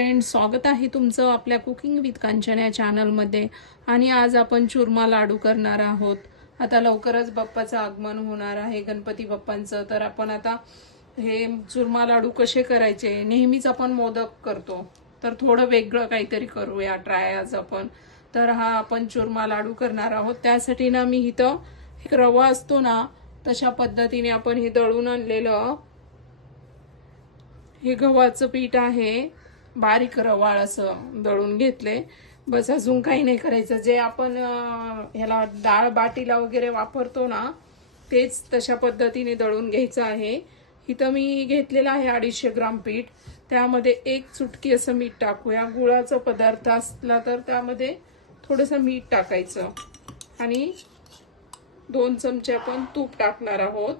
Friends, स्वागत आहे तुमचं आपल्या कुकिंग विथ कांचन या चॅनलमध्ये। आणि आज आपण चुरमा लाडू करणार आहोत। आता लवकरच बाप्पाचं आगमन होणार आहे, गणपती बाप्पांचं। तर आपण आता हे चुरमा लाडू कसे करायचे, नेहमीच आपण मोदक करतो, तर थोडं वेगळं काहीतरी करूया ट्राय आज आपण। तर हा आपण चुरमा लाडू करणार आहोत। त्यासाठी ना मी इथं एक रवा असतो ना, तशा पद्धतीने आपण हे दळून आणलेलं हे गव्हाचं पीठ आहे, बारीक रवाळ असं दळून घेतले। बस अजून काही नाही करायचं। जे आपण ह्याला डाळ बाटीला वगैरे वापरतो ना, तेच तशा पद्धतीने दळून घ्यायचं आहे। इथं मी घेतलेलं आहे 250 ग्राम पीठ। त्यामध्ये एक चुटकी असं मीठ टाकूया। गुळाचा पदार्थ असला तर त्यामध्ये थोडंसं मीठ टाकायचं आणि 2 चमचे आपण तूप टाकणार आहोत,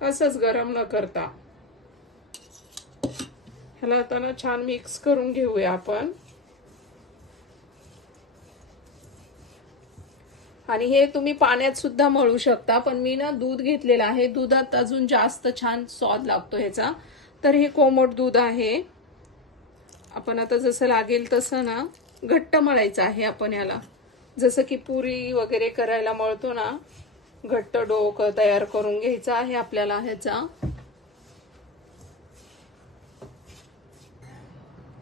असंच गरम न करता। ह्याला आता ना छान मिक्स करून घेऊया आपण। आणि हे तुम्ही पाण्यात सुद्धा मळू शकता, पण मी ना दूध घेतलेलं आहे। दुधात अजून जास्त छान स्वाद लागतो ह्याचा। तर हे कोमट दूध आहे। आपण आता जसं लागेल तसं ना घट्ट मळायचं आहे आपण याला, जसं की पुरी वगैरे करायला मळतो ना, घट्ट डो तयार करून घ्यायचा आहे आपल्याला ह्याचा।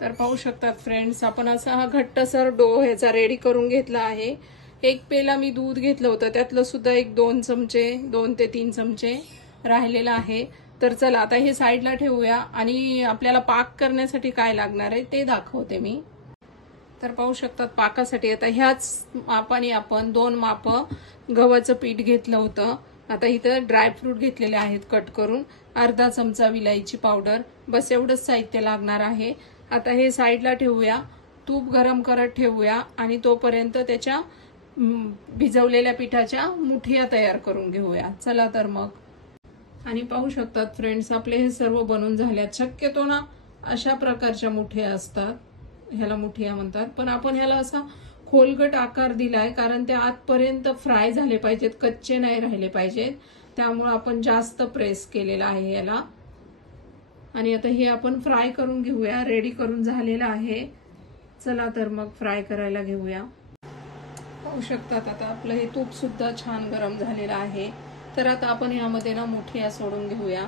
तर पाहू शकतात फ्रेंड्स, आपण असा हा घट्टसर डो ह्याचा रेडी करून घेतला आहे। एक पेला मी दूध घेतलं होतं, त्यातलं सुद्धा 2 चमचे 2 ते 3 चमचे राहिलेला आहे। तर चला आता हे साईडला ठेवूया आणि आपल्याला पाक करण्यासाठी काय लागणार आहे ते दाखवते मी। तर पाहू शकतात पाकासाठी आता ह्याच मापाने आपण 2 माप गव्हाचं पीठ घेतलं होतं। आता इथं ड्रायफ्रूट घेतलेले आहेत कट करून, अर्धा चमचा विलायची पावडर, बस एवढंच साहित्य लागणार आहे। आता हे साईडला ठेवूया, तूप गरम करत ठेवूया आणि तोपर्यंत त्याच्या भिजवलेल्या पिठाच्या मुठिया तयार करून घेऊया। चला तर मग। आणि पाहू शकतात फ्रेंड्स, आपले हे सर्व बनून झाल्यात। शक्यतो ना अशा प्रकारच्या मुठिया असतात, ह्याला मुठिया म्हणतात, पण आपण ह्याला असा खोलगट आकार दिलाय कारण ते आतपर्यंत फ्राय झाले पाहिजेत, कच्चे नाही राहिले पाहिजेत। त्यामुळे आपण जास्त प्रेस केलेला आहे याला। आणि आता हे आपण फ्राय करून घेऊया, रेडी करून झालेलं आहे। चला तर मग फ्राय करायला घेऊया। पाहू शकतात आता आपलं हे तूप सुद्धा छान गरम झालेलं आहे। तर आता आपण यामध्ये ना मुठिया सोडून घेऊया।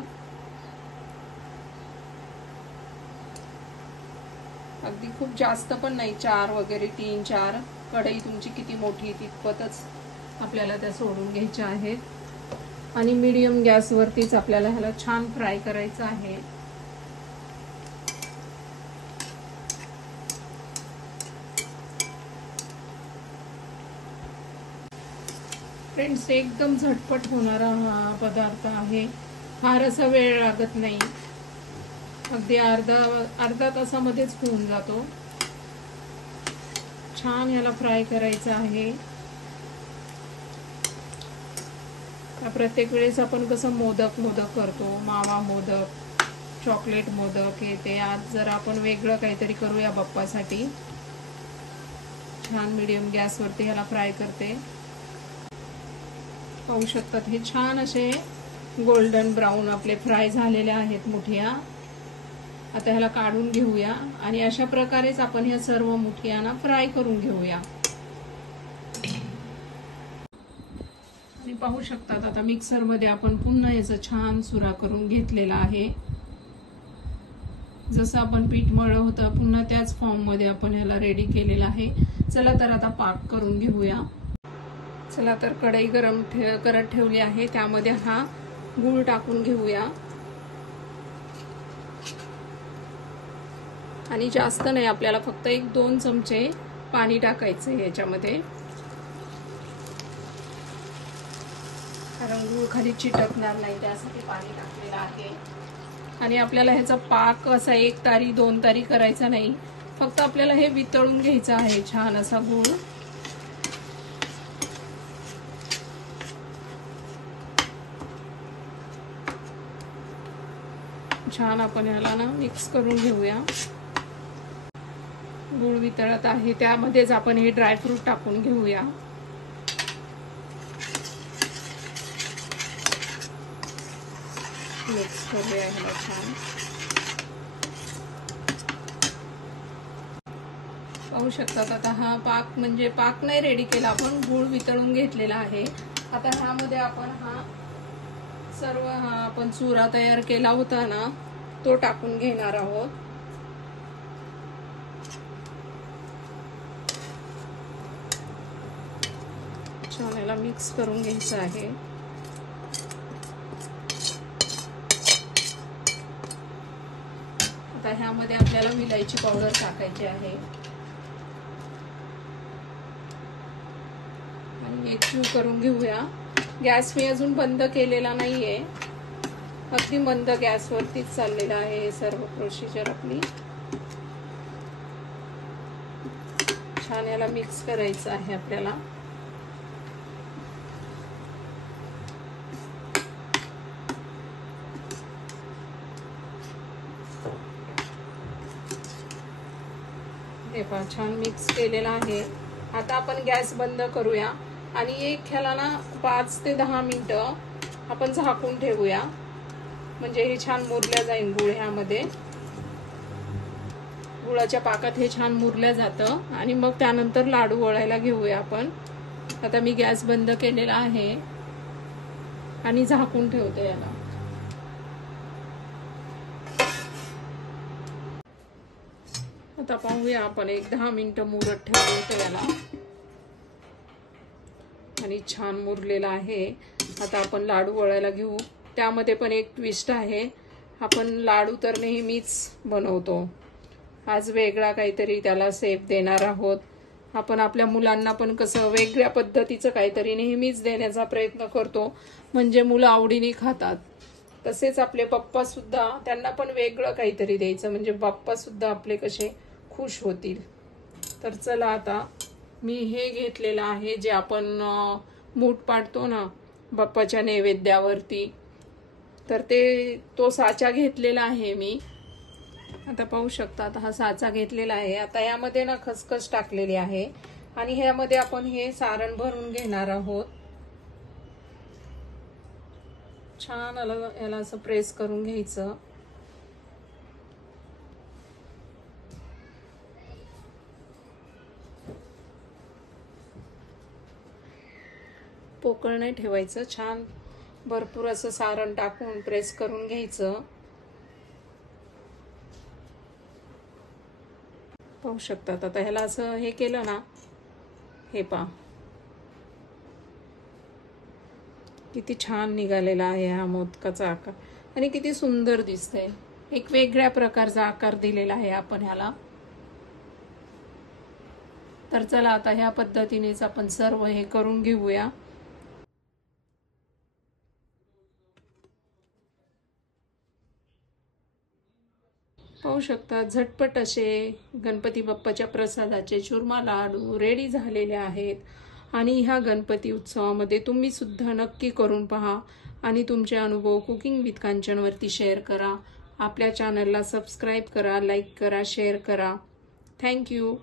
अगदी खूप जास्त पण नाही, 4 वगैरे 3-4, कढई तुमची किती मोठी तितपतच आपल्याला त्या सोडून घ्यायच्या आहेत। आणि मीडियम गॅसवरतीच आपल्याला ह्याला छान फ्राय करायचं आहे। फ्रेंड्स, एकदम झटपट होणारा हा पदार्थ आहे, फार असा वेळ लागत नाही, अगदी अर्धा तासामध्येच होऊन जातो। छान याला फ्राय करायचं आहे। प्रत्येक वेळेस आपण कसं मोदक करतो, मावा मोदक, चॉकलेट मोदक, हे ते, आज जरा आपण वेगळं काहीतरी करूया बाप्पासाठी। छान मीडियम गॅसवरती ह्याला फ्राय करते। पाहू शकतात हे छान असे गोल्डन ब्राऊन आपले फ्राय झालेले आहेत मुठिया। आता ह्याला काढून घेऊया आणि अशा प्रकारेच आपण ह्या सर्व मुठियांना फ्राय करून घेऊया। आणि पाहू शकतात आता मिक्सर मध्ये आपण पुन्हा याचा छान सुरा करून घेतलेला आहे। जसं आपण पीठ मळलं होतं पुन्हा त्याच फॉर्म मध्ये आपण ह्याला रेडी केलेला आहे। चला तर आता पाक करून घेऊया। चला तर कढई गरम करत ठेवली आहे, त्यामध्ये हा गूळ टाकून घेऊया। आणि जास्त नाही, आपल्याला फक्त 1-2 चमचे पाणी टाकायचं याच्यामध्ये, कारण गूळ खाली चिटकणार नाही त्यासाठी पाणी टाकलेलं आहे। आणि आपल्याला ह्याचा पाक असा 1 तारी 2 तारी करायचा नाही, फक्त आपल्याला हे वितळून घ्यायचं आहे छान असा गूळ। छान आपण ह्याला ना मिक्स करून घेऊया। गूळ वितळत आहे, त्यामध्येच आपण हे ड्रायफ्रूट टाकून घेऊया। मिक्स करूया ह्याला छान। पाहू शकतात आता हा पाक म्हणजे पाक नाही रेडी केला आपण, गूळ वितळून घेतलेला आहे. आता ह्यामध्ये आपण सर्व आपण चुरा तयार केला होता ना तो टाकून घेणार आहोत. छान याला मिक्स करून घ्यायचं आहे. आता ह्यामध्ये आपल्याला विलायची पावडर टाकायची आहे आणि एकजीव करून घेऊया. गॅस मी अजून बंद केलेला नाहीये, अगदी मंद गॅसवरतीच चाललेला आहे हे सर्व प्रोसिजर आपली. छान याला मिक्स करायचं आहे आपल्याला. हे पहा छान मिक्स केलेला आहे. आता आपण गॅस बंद करूया आणि एक ह्याला ना 5 ते 10 मिनिटं आपण झाकून ठेवूया, म्हणजे हे छान मुरल्या जाईल गुळ. ह्यामध्ये गुळाच्या पाकात हे छान मुरल्या जातं आणि मग त्यानंतर लाडू वळायला घेऊया आपण. आता मी गॅस बंद केलेला आहे आणि झाकून ठेवते याला. आता पाहूया आपण, एक 10 मिनिटं मुरत ठेवतो याला आणि छान मुरलेला आहे. आता आपण लाडू वळायला घेऊ. त्यामध्ये पण एक ट्विस्ट आहे, आपण लाडू तर नेहमीच बनवतो, आज वेगळा काहीतरी त्याला शेप देणार आहोत. आपण आपल्या मुलांना पण कसं वेगळ्या पद्धतीचं काहीतरी नेहमीच देण्याचा प्रयत्न करतो, म्हणजे मुलं आवडीने खातात. तसेच आपले पप्पा सुद्धा, त्यांना पण वेगळं काहीतरी द्यायचं म्हणजे बाप्पा सुद्धा आपले कसे खुश होतील. तर चला आता मी हे घेतलेलं आहे जे आपण मूठ पाडतो ना बाप्पाच्या नैवेद्यावरती, तर तो साचा घेतलेला आहे मी. आता पाहू शकता, आता हा साचा घेतलेला आहे. आता यामध्ये ना खसखस टाकलेली आहे आणि ह्यामध्ये आपण हे सारण भरून घेणार आहोत. छान याला असं प्रेस करून घ्यायचं. पोकळ नाही ठेवायचं, छान भरपूर असं सारण टाकून प्रेस करून घ्यायचं. पाहू शकतात आता ह्याला असं हे केलं ना, हे पहा किती छान निघालेला आहे हा मोदकाचा आकार आणि किती सुंदर दिसतंय. एक वेगळ्या प्रकारचा आकार दिलेला आहे आपण ह्याला. तर चला आता ह्या पद्धतीनेच आपण सर्व हे करून घेऊया. पाहू शकता झटपट असे गणपती बाप्पाच्या प्रसादाचे चुरमा लाडू रेडी झालेले आहेत. आणि ह्या गणपती उत्सवामध्ये तुम्ही सुद्धा नक्की करून पहा आणि तुमचे अनुभव कुकिंग विथ कांचनवरती शेअर करा. आपल्या चॅनलला सबस्क्राईब करा, लाईक करा, शेअर करा. थँक्यू.